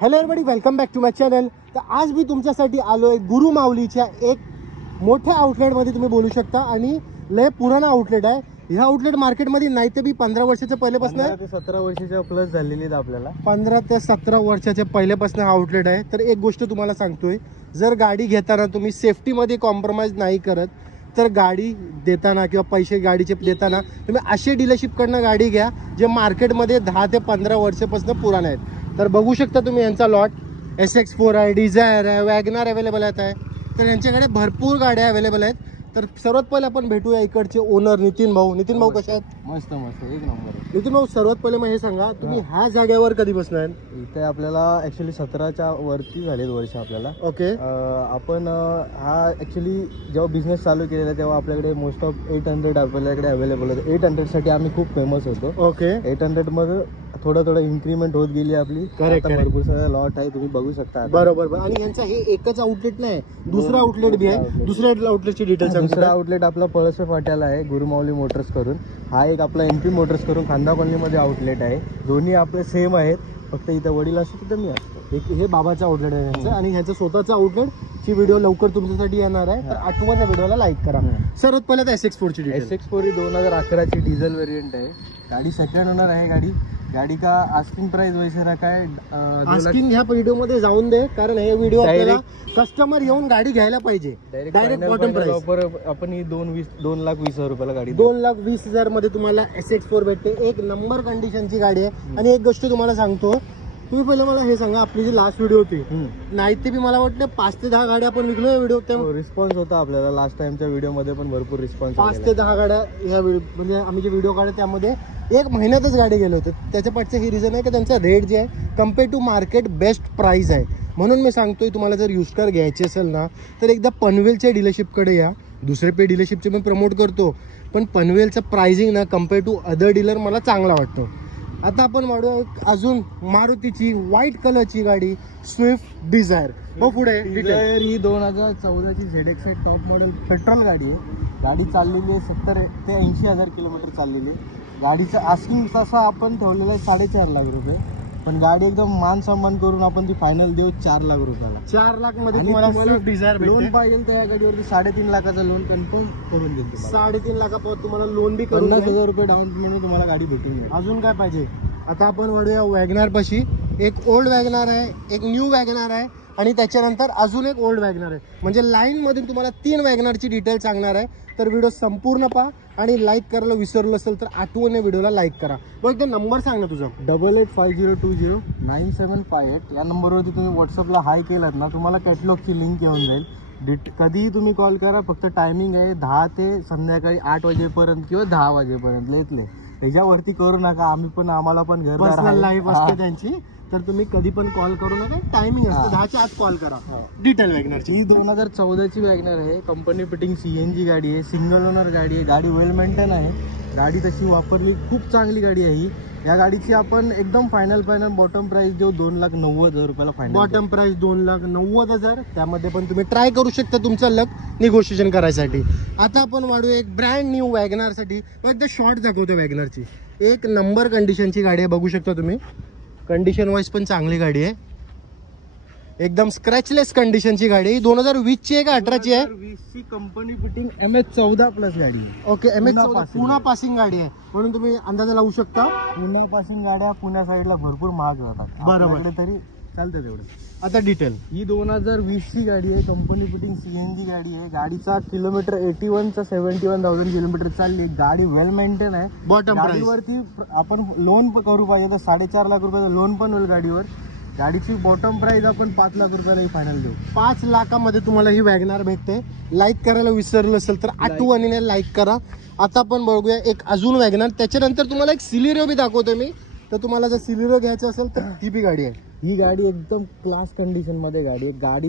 Hello everybody, welcome back to my channel. तर आज मी तुमच्यासाठी आलोय गुरु माऊलीच्या एक मोठ्या आउटलेटमध्ये तुम्ही बोलू शकता आणि लय पुराणा आउटलेट आहे. ह्या आउटलेट मार्केटमध्ये नाही ते बी 15 वर्षाच्या पहिल्यापासून 17 वर्षाच्या प्लस झालेली आहेत आपल्याला. 15 ते 17 वर्षाच्या पहिल्यापासून हा आउटलेट आहे. तर एक गोष्ट तुम्हाला सांगतोय, जर गाडी घेताना तुम्ही सेफ्टीमध्ये कॉम्प्रोमाइज नाही करत तर गाडी देताना किंवा पैसे गाडीचे देताना तुम्ही असे डीलरशिपकडनं गाडी घ्या जे मार्केटमध्ये 10 ते 15 वर्षापासून पुराणे आहेत. तर बघू शकता तुम्ही यांचा लॉट SX4 आहे, डिझायर आहे, वॅगनार अवेलेबल आहे. तर यांच्याकडे भरपूर गाड्या अवेलेबल आहेत. तर सर्वात पहिले आपण भेटूया इकडचे ओनर नितीन भाऊ. नितीन भाऊ कसे आहेत? मस्त मस्त एक नंबर. नितीन भाऊ, सर्वात पहिले मग हे सांगा, तुम्ही ह्या जागेवर कधी बसणार? इथे आपल्याला ऍक्च्युली 17च्या वरती झालेत वर्ष आपल्याला. ओके. आपण हा ऍक्च्युली जेव्हा बिझनेस चालू केलेला तेव्हा आपल्याकडे मोस्ट ऑफ 800 आपल्याकडे अवेलेबल होतं. 800 साठी आम्ही खूप फेमस होतो. ओके. 800 मध्ये थोडं इन्क्रीमेंट होत गेली आपली. भरपूर सगळं लॉट आहे, तुम्ही बघू शकता. बरोबर. आणि यांचा हे एकच आउटलेट नाही, दुसरा आउटलेट बी आहे. दुसऱ्या आउटलेटची डिटेल्स. दुसरा आउटलेट आपला पळसवे फाट्याला आहे, गुरुमाऊली मोटर्स करून. हा एक आपला MP मोटर्स करून खांदा कॉलनीमध्ये आउटलेट आहे. दोन्ही आपले सेम आहेत, फक्त इथं वडील असतो तिथं मी असतो. हे बाबाचं आउटलेट आहे यांचं आणि ह्याचं स्वतःचं आउटलेटची व्हिडिओ लवकर तुमच्यासाठी येणार आहे. तर आठवण व्हिडिओला लाईक करा. सर्वात पहिलं तर SX4 ची डिटेल. SX4 ही 2011 ची डिझेल व्हेरियंट आहे. गाडी सेकंड ओनर आहे. गाडी का आस्किंग प्राइस वैसे रखा है. आस्किंग ह्या व्हिडिओ मध्ये जाऊन दे, कारण हे व्हिडिओ आपल्याला कस्टमर येऊन गाडी घ्यायला पाहिजे. डायरेक्ट बॉटम प्राइस आपण ही 2,20,000 रुपयाला गाडी 2,20,000 मध्ये तुम्हाला SX4 भेटते. एक नंबर कंडिशनची गाडी आहे. आणि एक गोष्ट तुम्हाला सांगतो, तुम्ही पहिले मला हे सांगा, आपली जी लास्ट व्हिडिओ होती नाही ते बी मला वाटतं 5 ते 10 गाड्या आपण विकलो. व्हिडिओ रिस्पॉन्स होता आपल्याला. लास्ट टाइमच्या व्हिडिओ मध्ये पण भरपूर रिस्पॉन्स. 5 ते 10 गाड्या ह्या म्हणजे आम्ही जे व्हिडिओ काढले त्यामध्ये 1 महिन्यातच गाडी गेले होते. त्याच्या पाठचं हे रिझन आहे की त्यांचा रेट जे आहे compare to market best price आहे. म्हणून मी सांगतोय, तुम्हाला जर यूज कार घ्यायची असेल ना तर एकदा पनवेलच्या डीलरशिपकडे या. दुसरे पे डीलरशिपचे मी प्रमोट करतो, पण पनवेलचं प्राइसिंग ना कम्पेअर टू अदर डीलर मला चांगला वाटतो. आता आपण वाढूया अजून मारुतीची व्हाईट कलरची गाडी स्विफ्ट डिझायर. मग पुढे डिझायर ही 2014 ची ZX टॉप मॉडेल पेट्रोल गाडी आहे. गाडी चाललेली आहे 70 ते 80,000 किलोमीटर चाललेली आहे. गाडीचं आस्किंग तसा आपण ठेवलेलं आहे 4.5 लाख रुपये, पण गाडी एकदम मान सन्मान करून आपण ती फायनल देऊ 4 लाख रुपयाला. 4 लाख मध्ये तुम्हाला स्विफ्ट डिझायर लोन पाहिजे तर या गाडीवरती 3.5 लाखाचा लोन कन्फर्म करून देईल. 3.5 लाखापर्यंत तुम्हाला लोन बी करून 50,000 रुपये डाऊन पेमेंट तुम्हाला गाडी भेटून जाईल. अजून काय पाहिजे? आता आपण वाढूया वॅगनार पाशी. एक ओल्ड वॅगनार आहे, एक न्यू वॅगनार आहे आणि त्याच्यानंतर अजून एक ओल्ड वॅगनार आहे. म्हणजे लाईन मधून तुम्हाला 3 वॅगनारची डिटेल सांगणार आहे. तर व्हिडिओ संपूर्ण पहा आणि लाईक करायला विसरलं असेल तर आठवणीने व्हिडिओला लाईक करा. बघ ते नंबर सांग ना तुझा. 885020 या नंबरवरती तुम्ही व्हॉट्सअपला हाय केलात ना, तुम्हाला कॅटलॉगची लिंक येऊन जाईल. कधीही तुम्ही कॉल करा. फक्त टायमिंग आहे 10 ते संध्याकाळी 8 वाजेपर्यंत किंवा 10 वाजेपर्यंत. लेतले त्याच्यावरती करू नका. आम्हाला पण घरदार लाईफ असते त्यांची. तर तुम्ही कधी पण कॉल करू नका. टायमिंग असतं 10च्या आत कॉल करा. डिटेल वॅगनारची ही 2014 ची वॅगनर आहे. कंपनी फिटिंग CNG गाडी आहे. सिंगल ओनर गाडी आहे. गाडी वेल मेंटेन आहे. गाडी तशी वापरली खूप चांगली गाडी आहे ही. या गाडीची आपण एकदम फायनल बॉटम प्राइस देऊ 2,90,000 रुपयाला फायनल. Bottom price 2,90,000. त्यामध्ये पण तुम्ही ट्राय करू शकता तुमचं लक निगोशिएशन करायसाठी. आता आपण वाढू एक ब्रँड न्यू वॅगनार साठी. एकदा शॉर्ट दाखवतो वॅगनारची. एक नंबर कंडिशनची गाडी आहे, बघू शकता तुम्ही. कंडिशन वाईज पण चांगली गाडी आहे. एकदम स्क्रॅचलेस कंडिशनची गाडी. 2020 ची आहे का 18 ची आहे? 20 ची कंपनी फिटिंग MH14 प्लस गाडी. ओके. MH14 पुणा पासिंग गाडी आहे, म्हणून तुम्ही अंदाजा लावू शकता. पुण्या पासिंग गाड्या पुण्या साईडला भरपूर महाग जातात. बरोबर. तरी चालतं तेवढं. आता डिटेल. ही 2020 ची गाडी आहे. कंपनी फिटिंग CNG गाडी आहे. गाडीचा किलोमीटर 81 चा 71,000 किलोमीटर चालली. गाडी वेल मेंटेन आहे. बॉटम गाडीवरती आपण लोन करू पाहिजे तर 4.5 लाख रुपयाचं लोन पण होईल गाडीवर. गाडीची बॉटम प्राइस आपण 5 लाख रुपयाला फायनल देऊ. 5 लाखामध्ये तुम्हाला ही वॅगनार भेटते. लाईक करायला विसरलं असेल तर आठवणीने लाईक करा. आता आपण बघूया एक अजून वॅगनार. त्याच्यानंतर तुम्हाला एक सिलेरिओ बी दाखवतो मी. तर तुम्हाला जर सिलेरिओ घ्यायचं असेल तर ती बी गाडी आहे. ही गाडी एकदम क्लास कंडिशन मध्ये गाडी आहे. गाडी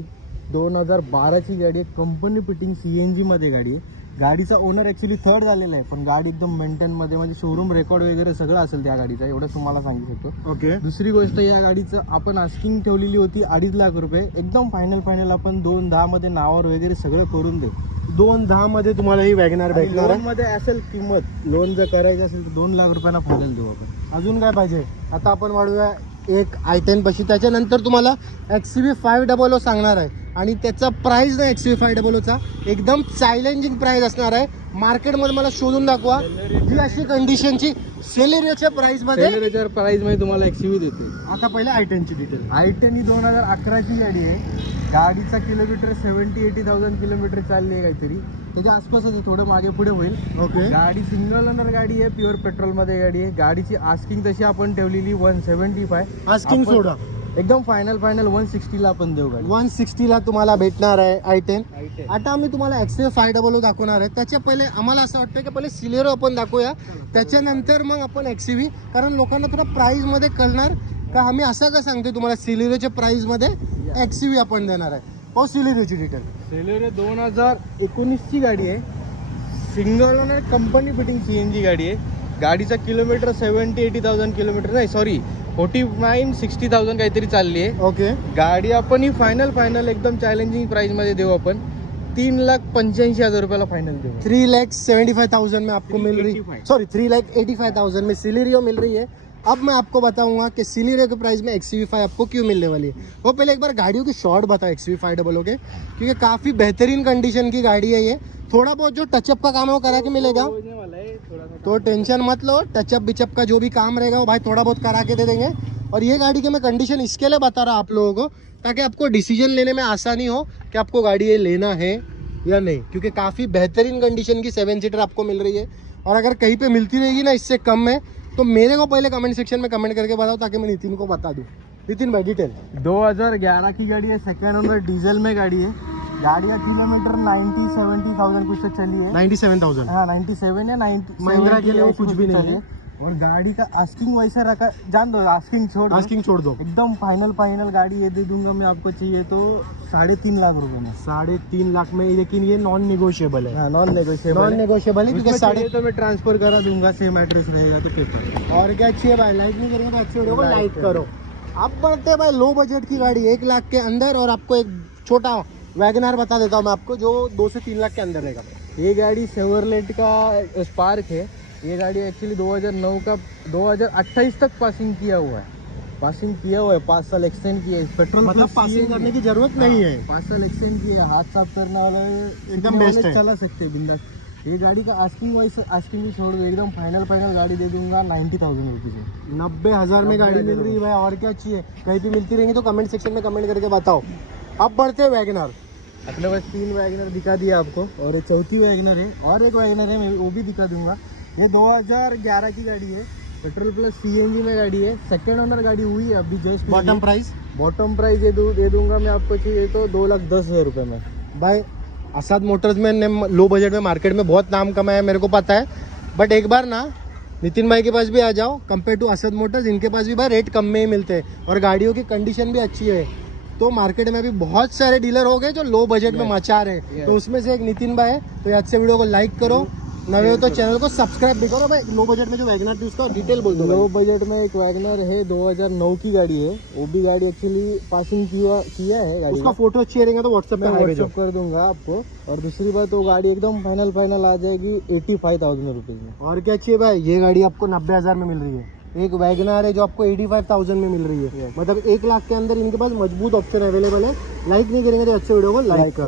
2012 ची गाडी आहे. कंपनी फिटिंग CNG मध्ये गाडी आहे. गाडीचा ओनर ऍक्च्युली थर्ड झालेला आहे, पण गाडी एकदम मेंटेन मध्ये, म्हणजे शोरूम रेकॉर्ड वगैरे सगळं असेल त्या गाडीचा, एवढं तुम्हाला सांगू शकतो. ओके. दुसरी गोष्ट, या गाडीचं आपण आस्किंग ठेवलेली होती 2.5 लाख रुपये. एकदम फायनल आपण 2,10 मध्ये नावावर वगैरे सगळं करून दे. 2,10 मध्ये तुम्हाला ही वॅगनार भेटणार आहे. मध्ये असेल किंमत, लोन जर करायचं असेल तर 2 लाख रुपयांना फायनल देऊ आपण. अजून काय पाहिजे? आता आपण वाढूया एक i10 पाशी. त्याच्यानंतर तुम्हाला XUV500 सांगणार आहे आणि त्याचा प्राइस ना XUV500चा एकदम चॅलेंजिंग प्राइस असणार आहे. मार्केटमध्ये मला शोधून दाखवा जी अशी कंडिशनची सेलेरियोच्या प्राइस मध्ये तुम्हाला XUV देते. आता पहिले i10 ची डिटेल. i10 ही 2011ची गाडी आहे. गाडीचा किलोमीटर 70-80,000 किलोमीटर चालली आहे काहीतरी, त्याच्या आसपासच आहे, थोडं मागे पुढे होईल. ओके. गाडी सिंगल ओनर गाडी आहे, प्युअर पेट्रोल मध्ये गाडी आहे. गाडीची आस्किंग तशी आपण ठेवलेली 175. आस्किंग सोडा एकदम फायनल 160 ला आपण देऊ गाडी. 160 ला तुम्हाला भेटणार आहे i10. आता आम्ही तुम्हाला XUV500 दाखवणार आहे. त्याच्या पहिले आम्हाला असं वाटतं की पहिले सिलेरो आपण दाखवूया, त्याच्यानंतर मग आपण XUV, कारण लोकांना थोडं प्राइस मध्ये कळणार का आम्ही असं का सांगतोय तुम्हाला सिलेरोच्या प्राइस मध्ये XUV आपण देणार आहे. हो, सिलेरोची डिटेल. सिलेरो 2019 ची गाडी आहे, single owner company fitting CNG गाडी आहे. गाडीचा किलोमीटर 70-80,000 किलोमीटर नाही, सॉरी 49-60,000 काहीतरी चालली आहे. ओके. गाडी आपण ही फायनल एकदम चॅलेंजिंग प्राइस मध्ये देऊ. आपण 3,85,000 रुपयाला फायनल देऊ. 3,75,000 में आपको मिल रही, 85. सॉरी 3,85,000 में सिलेरियो मिल रही है. अब मैं आपको बताऊंगा कि सिलेरियो के प्राइस में XUV5 आपको क्यों मिलने वाली है. वो पहले एक बार गाड़ियों की शॉर्ट बताओ XUV500 के, क्योंकि काफी बेहतरीन कंडीशन की गाड़ी है ये. थोड़ा बहुत जो टचअप का काम है वो करा के मिलेगा, तो टेंशन मत लो. टचअप बिचअप का जो भी काम रहेगा वो भाई थोड़ा बहुत करा के दे देंगे. और ये गाड़ी की मैं कंडीशन इसके लिए बता रहा आप लोगों को ताकि आपको डिसीजन लेने में आसानी हो कि आपको गाड़ी ये लेना है या नहीं, क्योंकि काफ़ी बेहतरीन कंडीशन की 7 सीटर आपको मिल रही है. और अगर कहीं पे मिलती रहेगी ना इससे कम में, तो मेरे को पहले कमेंट सेक्शन में कमेंट करके बताओ ताकि मैं नितिन को बता दूँ. नितिन भाई डिटेल. 2011 की गाड़ी है, सेकेंड ओनर डीजल में गाड़ी है. गाड़ी का किलोमीटर 90-70,000 कुछ तो चली है. 97,000. हाँ 97 या 90. महिंद्रा के लिए वो कुछ भी नहीं है. और गाड़ी का आस्किंग वैसा रखा, जान दो, आस्किंग छोड़ दो. एकदम फाइनल गाड़ी ये दे दूंगा मैं आपको. चाहिए तो 3.5 लाख रुपए में. 3.5 लाख में, लेकिन ये नॉन नेगोशिएबल है. हाँ नॉन नेगोशिएबल है क्योंकि साढ़े तो मैं ट्रांसफर करा दूंगा, सेम एड्रेस रहेगा तो पेपर. और क्या चाहिए भाई, लाइक नहीं करेंगे तो अच्छे वीडियो को लाइक करो. अब बढ़ते भाई लो बजट की गाड़ी 1 लाख के अंदर, और आपको एक छोटा वैगनार बता देता हूँ मैं आपको जो 2 से 3 लाख के अंदर रहेगा. ये गाड़ी शेवरलेट का स्पार्क है. ये गाड़ी एक्चुअली 2009 का 2028 तक पासिंग किया हुआ है. 5 साल एक्सटेंड किया है. पेट्रोल मतलब पासिंग करने की जरूरत नहीं है. 5 साल एक्सटेंड किया है. हाथ साफ करने वाला एकदम बेस्ट है, चला सकते हैं बिंदास. ये गाड़ी का आस्किंग भी छोड़ दो, एकदम फाइनल गाड़ी दे दूंगा 90,000 रुपीज में. 90,000 में गाड़ी मिल रही है भाई. और क्या चाहिए, कहीं भी मिलती रहेंगी तो कमेंट सेक्शन में कमेंट करके बताओ. अब बढ़ते हैं वैगनर. अपने पास 3 वैगनर दिखा दिया आपको, और ये चौथी वैगनर है. और एक वैगनर है, मैं वो भी दिखा दूंगा. ये 2011 की गाड़ी है, पेट्रोल प्लस CNG में गाड़ी है. सेकेंड ओनर गाड़ी हुई है अभी जस्ट. बॉटम प्राइस ये दे दूंगा मैं आपको. चाहिए तो 2,10,000 रुपये में. भाई आसाद मोटर्स में ने लो बजट में मार्केट में बहुत नाम कमाया है, मेरे को पता है. बट एक बार ना नितिन भाई के पास भी आ जाओ. कंपेयर टू आसाद मोटर्स इनके पास भी भाई रेट कम में ही मिलते हैं, और गाड़ियों की कंडीशन भी अच्छी है. तो मार्केट में अभी बहुत सारे डीलर हो गए जो लो बजट में मचा रहे हैं. तो उसमें से एक नितिन भाई है. तो आज से वीडियो को लाइक करो, नए हो तो चैनल को सब्सक्राइब भी करो. भाई लो बजट में जो वैगनर थी उसका डिटेल बोल दो. लो बजट में एक वैगनर है, 2009 की गाड़ी है. वो भी गाड़ी एक्चुअली पासिंग किया है गाड़ी. उसका फोटो अच्छी रहेगा तो व्हाट्सएप पे व्हाट्सएप कर दूंगा आपको. और दूसरी बात, वो गाड़ी एकदम फाइनल आ जाएगी 85,000 रुपीज में. और क्या चाहिए भाई, ये गाड़ी आपको 90,000 में मिल रही है. एक वैगनर है जो आपको 85,000 में मिल रही है. मतलब 1 लाख के अंदर इनके पास मजबूत ऑप्शन अवेलेबल है. लाइक नहीं करेंगे तो अच्छे वीडियो को लाइक करो.